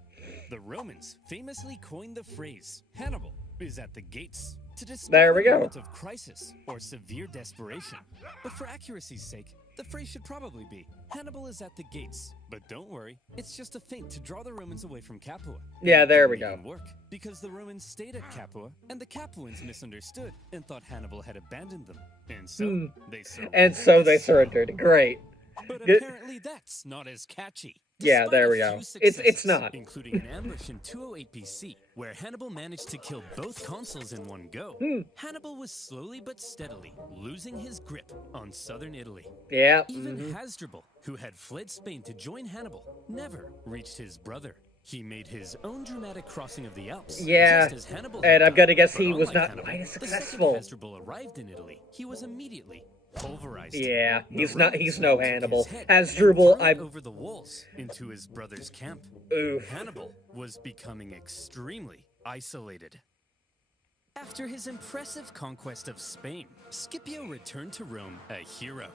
The Romans famously coined the phrase, Hannibal is at the gates, to describe There we a go. moment of crisis or severe desperation. But for accuracy's sake, the phrase should probably be, Hannibal is at the gates. But don't worry, it's just a feint to draw the Romans away from Capua. Yeah, there we It didn't go. even work, because the Romans stayed at Capua, and the Capuans misunderstood and thought Hannibal had abandoned them. And so, they surrendered. And so they surrendered. Great. But Good. apparently that's not as catchy. Yeah, Despite there a we few go. It's successes, not. including an ambush in 208 BC, where Hannibal managed to kill both consuls in one go. Hannibal was slowly but steadily losing his grip on southern Italy. Yeah. Even Hasdrubal, who had fled Spain to join Hannibal, never reached his brother. He made his own dramatic crossing of the Alps, Yeah, just as Hannibal and had I'm gonna done. guess But he was unlike not Hannibal, quite as the successful. second Hasdrubal arrived in Italy, he was immediately pulverized. Yeah, The he's Romans no took Hannibal. his head and Hasdrubal, threw it I'm... over the walls into his brother's camp. Oof. Hannibal was becoming extremely isolated. After his impressive conquest of Spain, Scipio returned to Rome a hero.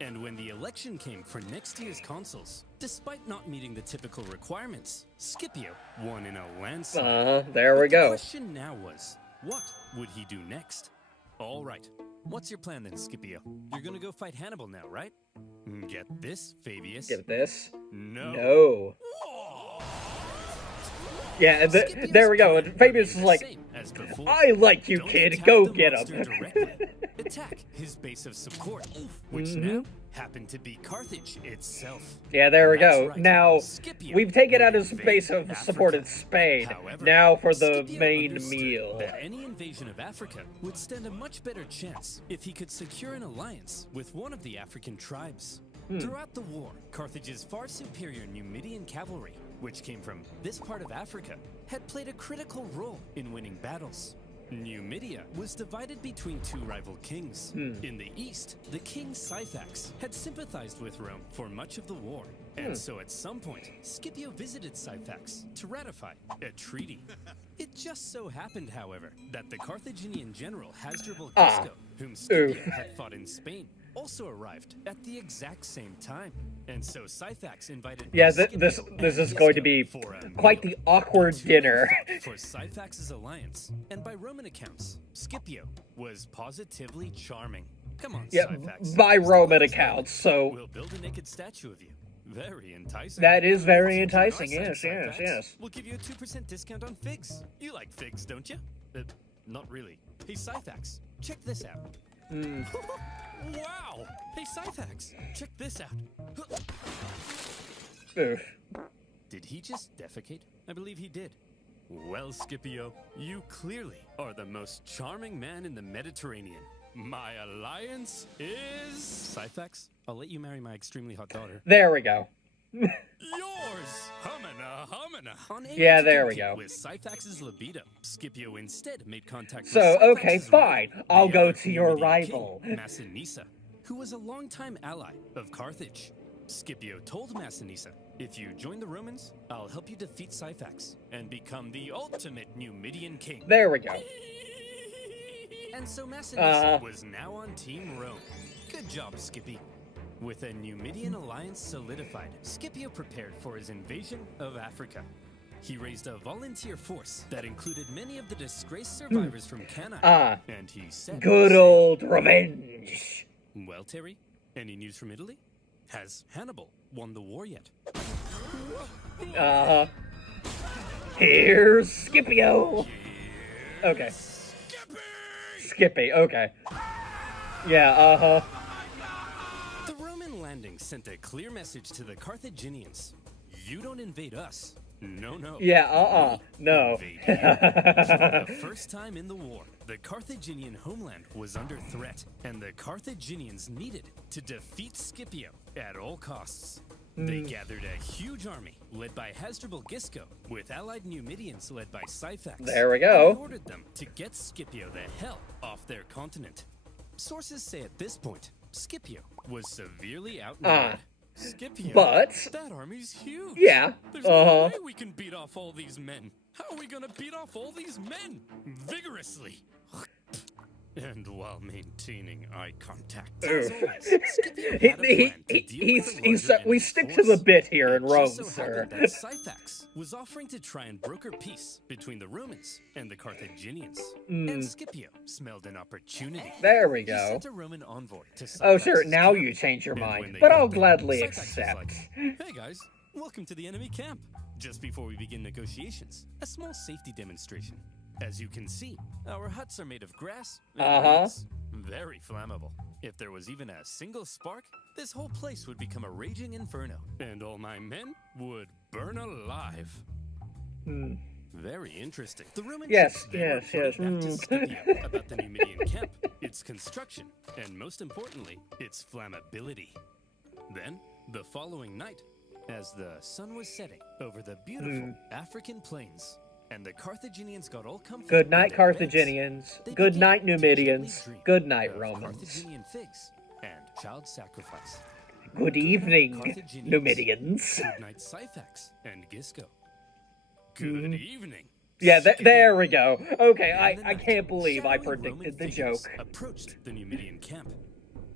And when the election came for next year's consuls, despite not meeting the typical requirements, Scipio won in a landslide. There we But the go. question now was, what would he do next? All right, what's your plan then, Scipio? You're gonna go fight Hannibal now, right? Get this, Fabius. Give this. No. No. Yeah, Scipio's there we go. plan And Fabius is remained the like, same as before. I like you, Don't kid. attack Go the get monster him. directly. Attack his base of support, which Mm-hmm. now happened to be Carthage itself. Yeah, there we That's go. right. Now, Scipio we've taken would out his invade base of Africa. support in Spain. However, Now for the Scipio main understood meal. that any invasion of Africa would stand a much better chance if he could secure an alliance with one of the African tribes. Throughout the war, Carthage's far superior Numidian cavalry, which came from this part of Africa, had played a critical role in winning battles. Numidia was divided between two rival kings. In the east, the king Syphax had sympathized with Rome for much of the war. And so at some point, Scipio visited Syphax to ratify a treaty. It just so happened, however, that the Carthaginian general Hasdrubal Gisco, whom Scipio had fought in Spain, also arrived at the exact same time. And so Syphax invited Yeah, Scipio this and is going to Gisco be for a quite meal. the awkward The two dinner. fought for Syphax's alliance, and by Roman accounts, Scipio was positively charming. Come on, Yeah, Syphax. by Step Roman on this accounts, line. so... We'll build a naked statue of you. Very enticing. That is very If you join our enticing, side, yes, yes, Syphax, yes. We'll give you a 2% discount on figs. You like figs, don't you? Not really. Hey, Syphax, check this out. Wow! Hey, Syphax, check this out. Oof. Did he just defecate? I believe he did. Well, Scipio, you clearly are the most charming man in the Mediterranean. My alliance is... Syphax, I'll let you marry my extremely hot daughter. There we go. Yours! Humana, humana. Unable Yeah, to there we compete go. With Syphax's libido, Scipio instead made contact So, with okay, Syphax's fine. rival, I'll the go other to your Numidian rival. king, Massinissa, who was a longtime ally of Carthage. Scipio told Massinissa, if you join the Romans, I'll help you defeat Syphax and become the ultimate Numidian king. There we go. And so Massinissa was now on Team Rome. Good job, Skippy. With a Numidian alliance solidified, Scipio prepared for his invasion of Africa. He raised a volunteer force that included many of the disgraced survivors from Cannae. And he said, Good old revenge. well, Terry, any news from Italy? Has Hannibal won the war yet? Here's Scipio. Okay. Skippy, okay. Yeah, The Roman landing sent a clear message to the Carthaginians. You don't invade us. No, no. Yeah, We no. invade you. For the first time in the war, the Carthaginian homeland was under threat, and the Carthaginians needed to defeat Scipio at all costs. They gathered a huge army led by Hasdrubal Gisco, with allied Numidians led by Syphax. There we go. And ordered them to get Scipio the hell off their continent. Sources say at this point, Scipio was severely outnumbered. Scipio, But- that army's huge. Yeah, There's no way we can beat off all these men. How are we gonna beat off all these men? Vigorously. And while maintaining eye contact. As always, Scipio had a plan to deal with the larger we enemy stick to force. the bit here in It Rome, just so sir. happened that Syphax was offering to try and broker peace between the Romans and the Carthaginians. And Scipio smelled an opportunity. There we He go. sent a Roman envoy to Oh, sure, Syphax's now camp. you change your And when mind, they but got I'll there, gladly Syphax was accept. like, hey guys, welcome to the enemy camp. Just before we begin negotiations, a small safety demonstration. As you can see, our huts are made of grass and reeds. Very flammable. If there was even a single spark, this whole place would become a raging inferno, and all my men would burn alive. Very interesting. The Roman Yes, ships then yes, reported yes. back to Scipio about the Numidian camp, its construction, and most importantly, its flammability. Then, the following night, as the sun was setting over the beautiful African plains, and the Carthaginians got all comfortable. Good night, in their beds, Carthaginians. they Good began night, to gently Numidians. dream Good night, of Romans. Carthaginian figs and child sacrifice. Good evening, Carthaginians. Numidians. Good night, Syphax and Gisco. Good evening. Yeah, Scipio. there we go. Okay, In the I night, can't believe I shadowy predicted Roman the figures joke. approached the Numidian camp.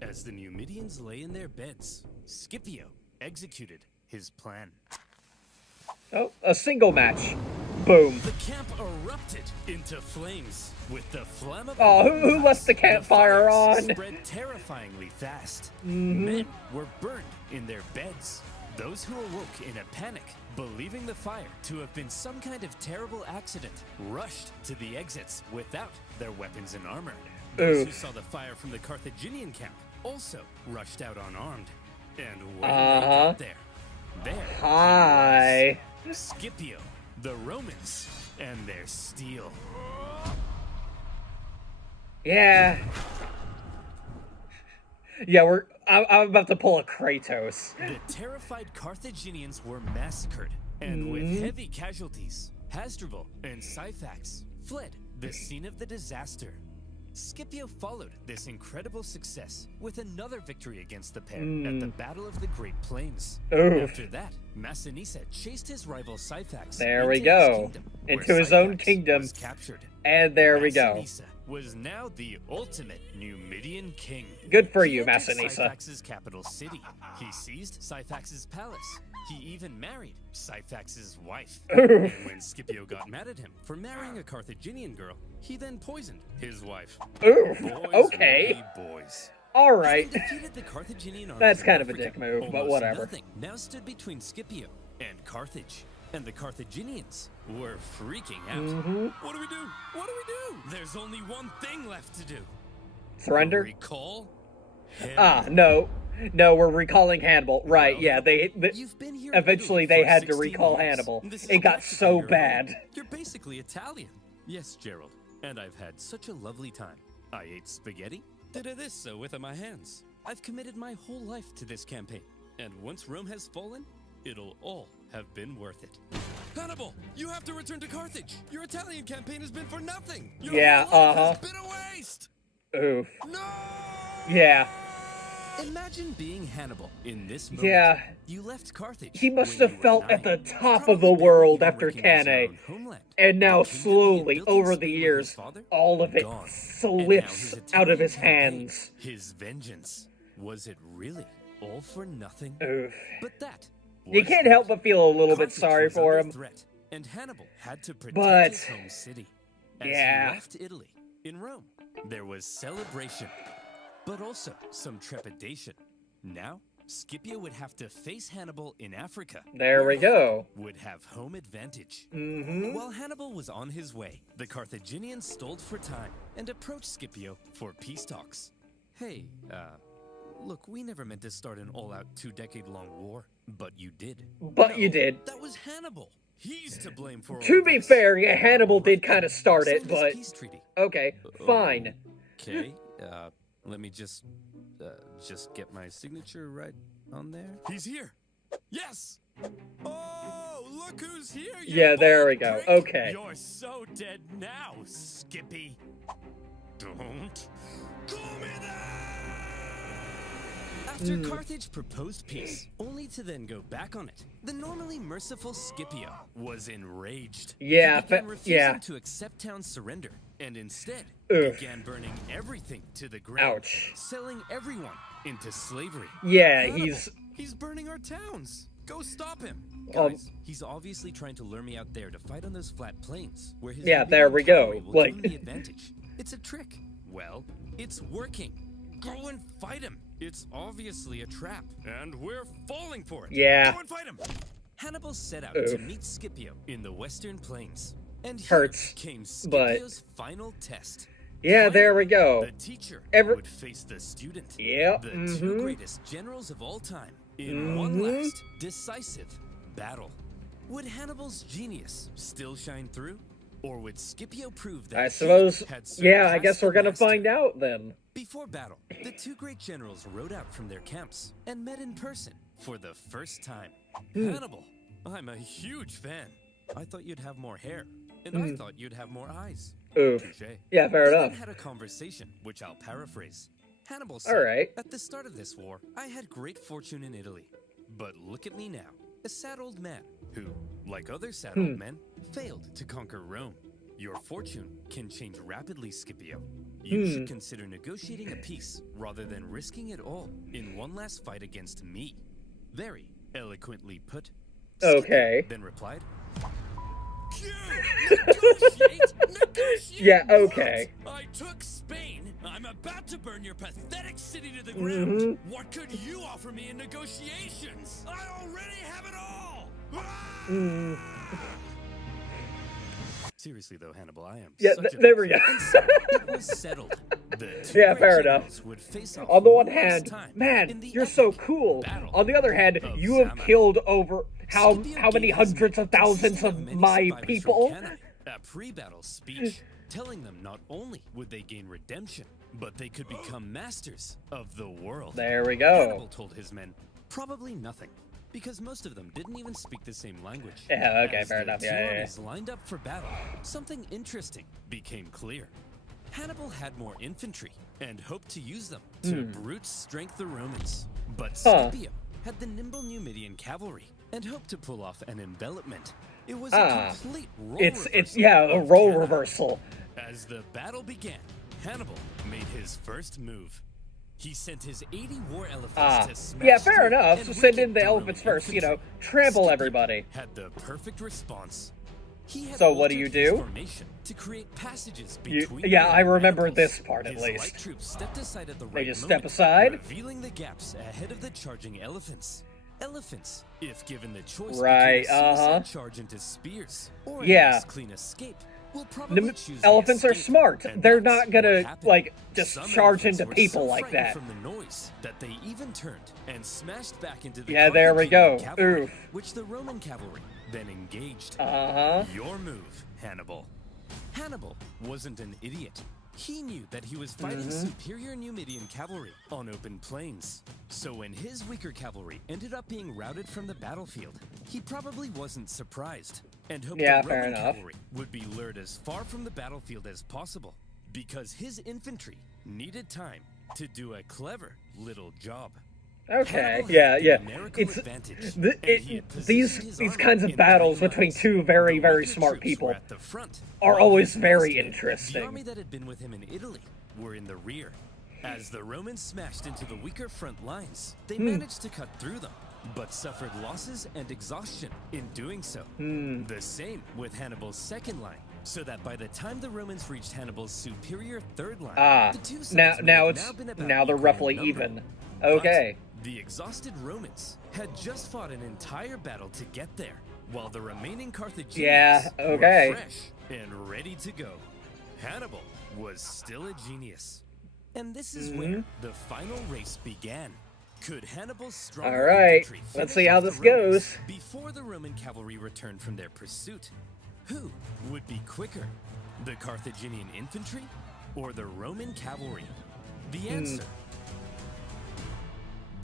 As the Numidians lay in their beds, Scipio executed his plan. Oh, a single match. Boom. The camp erupted into flames with the flammable. Oh, who left the The campfire fires on? spread terrifyingly fast. Men were burned in their beds. Those who awoke in a panic, believing the fire to have been some kind of terrible accident, rushed to the exits without their weapons and armor. Those who Oof. saw the fire from the Carthaginian camp also rushed out unarmed. And when they Uh-huh. got there, Hi. Scipio, the Romans, and their steel. Yeah. Yeah, I'm about to pull a Kratos. The terrified Carthaginians were massacred, and with heavy casualties, Hasdrubal and Syphax fled the scene of the disaster. Scipio followed this incredible success with another victory against the pair at the Battle of the Great Plains. Oof. After that, Massinissa chased his rival Syphax There we into go. his kingdom, Into where his own Syphax kingdom. was captured. And there we go. Massinissa was now the ultimate Numidian king. Good for He you, entered Massinissa. Syphax's capital city. He seized Syphax's palace. He even married Syphax's wife. And when Scipio got mad at him for marrying a Carthaginian girl, he then poisoned his wife. Oof. Boys Okay. will be boys. All Having right. defeated the Carthaginian armies That's in kind of a Africa, dick move, but almost whatever. Nothing now stood between Scipio and Carthage. And the Carthaginians were freaking out. What do we do? What do we do? There's only one thing left to do. Surrender? Recall him. Ah, no. No, we're recalling Hannibal. Right, Well, yeah, You've been here in eventually Italy they for had to 16 recall years. Hannibal. This is It got practically so your home. bad. You're basically Italian. Yes, Gerald. And I've had such a lovely time. I ate spaghetti, did this with my hands. I've committed my whole life to this campaign. And once Rome has fallen, it'll all have been worth it. Hannibal, you have to return to Carthage. Your Italian campaign has been for nothing. Your Yeah, whole life uh-huh. has been a waste. Oof. No! Yeah. Imagine being Hannibal in this moment. Yeah. You left Carthage. He must when have you felt were at the 9. top Probably of the barely world even after recognize your Cannae. own homeland. And now The kingdom he had slowly, built in over the Spain with his years, father, all of it gone. And now slips his out of Italian his campaign, hands. His vengeance. Was it really all for nothing? Oof. But that You was can't that. help but feel a little bit Carthage sorry was for under him. threat, and Hannibal had to protect But- his home city. As Yeah. he left Italy, in Rome, there was celebration, but also some trepidation. Now, Scipio would have to face Hannibal in Africa. There where we go. Would have home advantage. Mm-hmm. While Hannibal was on his way, the Carthaginians stalled for time and approached Scipio for peace talks. Hey, look, we never meant to start an all-out 2-decade-long war, but you did. But No, you did. That was Hannibal. He's to blame for all To of be this. fair, yeah, Hannibal did kind of start Sign it, this but peace treaty. okay, fine. Okay, let me just get my signature right on there. He's here. Yes. Oh, look who's here. you Yeah, there bald we go. prick. Okay. You're so dead now, Skippy. Don't call me that. After Carthage proposed peace, only to then go back on it, the normally merciful Scipio was enraged. Yeah, He began but- refusing yeah. to accept town's surrender, and instead Oof. began burning everything to the ground, Ouch. selling everyone into slavery. Yeah, Hannibal, he's burning our towns. Go stop him. Um, Guys, he's obviously trying to lure me out there to fight on those flat plains where his Yeah, Nubian there we go. cavalry will Like- give him the advantage. It's a trick. Well, it's working. Go and fight him. It's obviously a trap, and we're falling for it. Yeah. Go and fight him. Hannibal set out Oof. to meet Scipio in the western plains. And here Hurts, came but- Scipio's final test. Yeah, there we go. The teacher Every- would face the student. Yep. The two greatest generals of all time in one last decisive battle. Would Hannibal's genius still shine through? Or would Scipio prove that I suppose. he had Yeah, I guess surpassed we're the gonna master? find out then. Before battle, the two great generals rode out from their camps and met in person for the first time. Hannibal, I'm a huge fan. I thought you'd have more hair, and I thought you'd have more eyes. Oof. Touché. Yeah, fair They then enough. had a conversation, which I'll paraphrase. Hannibal said, All right. at the start of this war, I had great fortune in Italy. But look at me now, a sad old man who, like other sad old men, failed to conquer Rome. Your fortune can change rapidly, Scipio. You should consider negotiating a peace rather than risking it all in one last fight against me. Very eloquently put. Scipio Okay. then replied, Negotiate? Negotiate? Yeah, what? okay. I took Spain. I'm about to burn your pathetic city to the ground. What could you offer me in negotiations? I already have it all. Seriously though, Hannibal, I am Yeah, such a there big we go. fan. And so it was settled. The two Yeah, great fair enough. generals would face off On the one one last hand, time in man, the you're so epic cool. battle On the other hand, of you have Zama. killed over how Scipio many gave his hundreds men, of thousands consisting of many my survivors from people? Cannae, a pre-battle speech telling them not only would they gain redemption, but they could become masters of the world. There we Hannibal go. told his men probably nothing, because most of them didn't even speak the same language. Yeah, okay, As fair their enough. two Yeah, yeah, armies lined up for battle, something interesting became clear. Hannibal had more infantry and hoped to use them to brute strength the Romans. But Scipio had the nimble Numidian cavalry and hoped to pull off an envelopment. It was a complete role It's reversal yeah, a of role Cannae. reversal. As the battle began, Hannibal made his first move. He sent his 80 war elephants to smash Yeah, fair through enough. and So send weaken in the Roman elephants first, you know, infantry. trample Scipio everybody. had the perfect response. He had So what do altered you his do? formation to create passages You- between yeah, the I remember maniples. this part at His least. light troops stepped aside at the They right just moment, step aside? revealing the gaps ahead of the charging elephants. Elephants, if given the choice Right, between a suicide uh-huh. charge into spears or a Yeah. nice clean escape, will probably The choose the elephants are escape, smart. and They're that's not gonna, what happened. like, just Some charge elephants into were people so like frightened that. from the noise that they even turned and smashed back into the Yeah, there we Carthaginian go. cavalry, Oof. which the Roman cavalry then engaged. Uh-huh. Your move, Hannibal. Hannibal wasn't an idiot. He knew that he was fighting superior Numidian cavalry on open plains. So when his weaker cavalry ended up being routed from the battlefield, he probably wasn't surprised and hoped Yeah, the fair Roman enough. cavalry would be lured as far from the battlefield as possible, because his infantry needed time to do a clever little job. Okay. Hannibal Yeah, had the yeah. numerical It's advantage, th- and he had these positioned his these army kinds of in battles three between lines. two very The very weaker smart troops people were at the front, are while always his very best men, interesting. The army that had been with him in Italy were in the rear. As the Romans smashed into the weaker front lines, they managed to cut through them, but suffered losses and exhaustion in doing so. The same with Hannibal's second line, so that by the time the Romans reached Hannibal's superior third line, the two sides may have now been about they're equal in roughly number. even. But Okay. the exhausted Romans had just fought an entire battle to get there, while the remaining Carthaginians Yeah, okay. were fresh and ready to go. Hannibal was still a genius. And this is where the final race began. Could Hannibal's strong All right, infantry let's finish see how off the this Romans goes. before the Roman cavalry returned from their pursuit? Who would be quicker, the Carthaginian infantry or the Roman cavalry? The answer: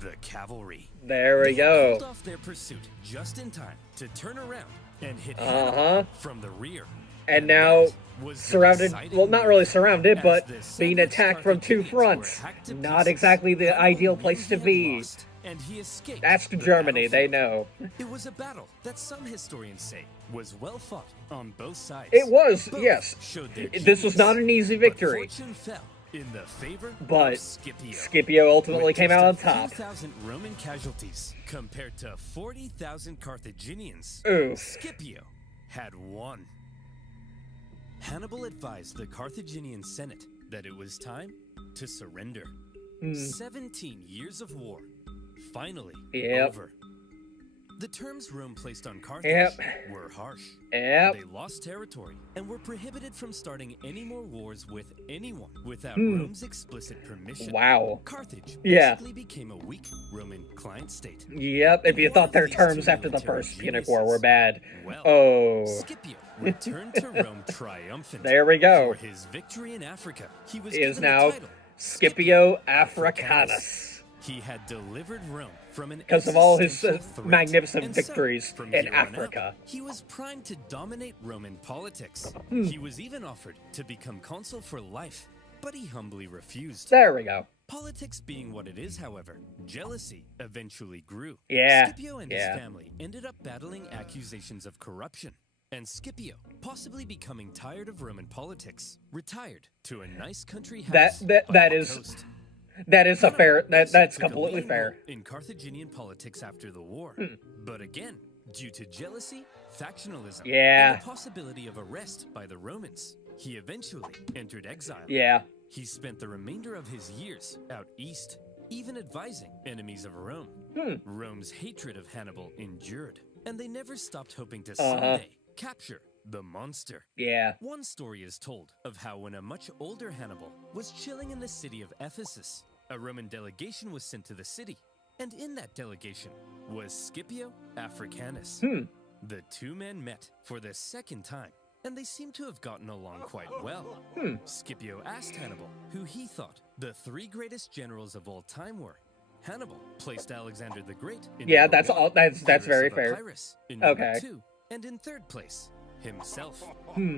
the cavalry. There we They had pulled go. off their pursuit just in time to turn around and hit Uh-huh. Hannibal from the rear. And now that was the surrounded, deciding well, not move. really surrounded, As but the being sandwiched attacked from two Carthaginians were fronts. hacked to Not pieces, exactly the Hannibal ideal knew place to he had be. lost, and he escaped That's the Germany, they battlefield. know. It was a battle that some historians say was well fought on both sides. It was, Both yes. showed their This was genius, not an easy but victory. fortune fell in the favor But of Scipio. Scipio ultimately With came just out a on top. few thousand Roman casualties compared to 40,000 Carthaginians, Oof. Scipio had won. Hannibal advised the Carthaginian Senate that it was time to surrender. 17 years of war, finally Yep. over. The terms Rome placed on Carthage Yep. were harsh. Yep. They lost territory and were prohibited from starting any more wars with anyone without Rome's explicit permission. Wow. Carthage Yeah. basically became a weak Roman client state. Yep, if you thought their terms after the first Punic War were bad. Well, Oh. Scipio returned to Rome triumphant. There we go. For his victory in Africa, he was He is given the now title Scipio Africanus. He had delivered Rome from an Because of all his existential threat. magnificent And so, victories from in here on out, Africa. he was primed to dominate Roman politics. He was even offered to become consul for life, but he humbly refused. There we go. Politics being what it is, however, jealousy eventually grew. Yeah, Scipio and yeah. his family ended up battling accusations of corruption. And Scipio, possibly becoming tired of Roman politics, retired to a nice country house by That the is coast. that is a fair that's Took a completely leading fair. role in Carthaginian politics after the war. But again, due to jealousy, factionalism, Yeah. and the possibility of arrest by the Romans, he eventually entered exile. Yeah. He spent the remainder of his years out east, even advising enemies of Rome. Rome's hatred of Hannibal endured, and they never stopped hoping to someday capture the monster. Yeah. One story is told of how when a much older Hannibal was chilling in the city of Ephesus, a Roman delegation was sent to the city, and in that delegation was Scipio Africanus. The two men met for the second time, and they seemed to have gotten along quite well. Scipio asked Hannibal who he thought the three greatest generals of all time were. Hannibal placed Alexander the Great in Yeah, number that's one, all that's Pyrrhus very of fair. Epirus in number Okay. 2, and in third place, himself.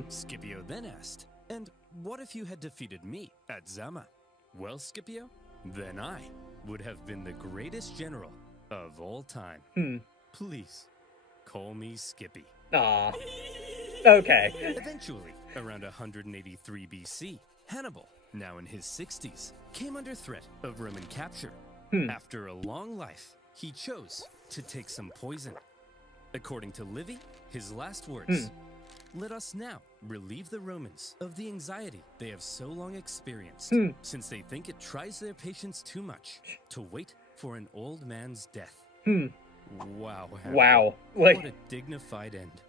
Scipio then asked, "And what if you had defeated me at Zama?" "Well, Scipio, then I would have been the greatest general of all time. Please, call me Skippy." Aw. Okay. Eventually, around 183 BC, Hannibal, now in his 60s, came under threat of Roman capture. After a long life, he chose to take some poison. According to Livy, his last words, "Let us now relieve the Romans of the anxiety they have so long experienced, since they think it tries their patience too much to wait for an old man's death." Wow. Hannibal. Wow. What Like, a dignified end.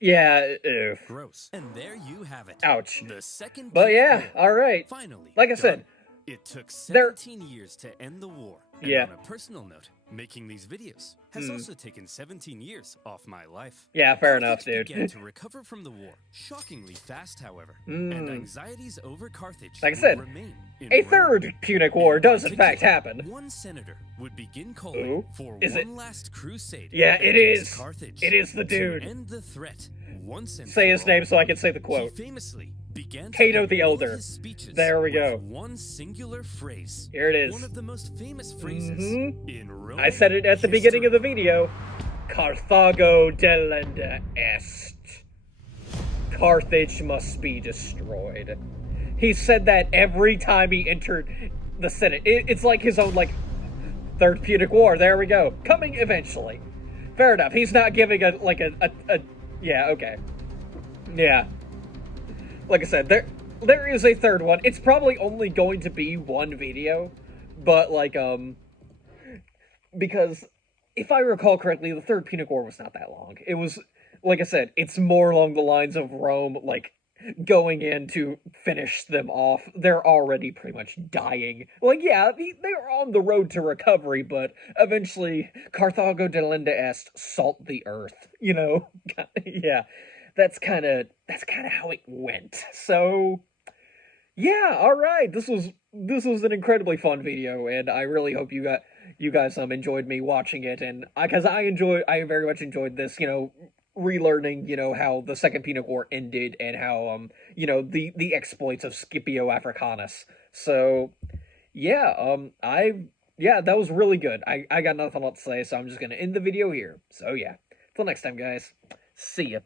yeah, oof. Gross. And there you have it. Ouch. The second But Punic yeah, War. alright. Finally. Like I done. said, It took there- 17 years to end the war. And Yeah. on a personal note, making these videos has also taken 17 years off my life. Yeah, fair enough, Carthage dude. began to recover from the war, shockingly fast, however. And anxieties over Carthage Like I would said, remain in A Rome. third Punic War does in particular, fact happen. One senator would begin calling Ooh, for is one it- last crusade. Yeah, it against is. Carthage. It is the To dude. end the threat once and Say for his name all. so I can say the He quote. famously began to Cato end the all of Elder. his speeches There we with go. one singular phrase. Here it is. One of the most famous phrases in Roman I said it at the beginning of the history. video. Carthago delenda est. Carthage must be destroyed. He said that every time he entered the Senate. It's like his own, like, third Punic War. There we go. Coming eventually. Fair enough. He's not giving a yeah, okay. Yeah. Like I said, there is a third one. It's probably only going to be one video, but, like, because if I recall correctly, the third Punic War was not that long. It was, like I said, it's more along the lines of Rome, like, going in to finish them off. They're already pretty much dying. Like, yeah, they're on the road to recovery, but eventually, Carthago delenda est, salt the earth, you know? Yeah, that's kind of how it went. So, yeah, alright, this was an incredibly fun video, and I really hope you guys enjoyed me watching it, and because I very much enjoyed this, you know, relearning, you know, how the Second Punic War ended, and how, you know, the exploits of Scipio Africanus. So, yeah, that was really good. I got nothing else to say, so I'm just gonna end the video here. So, yeah, till next time, guys, see ya.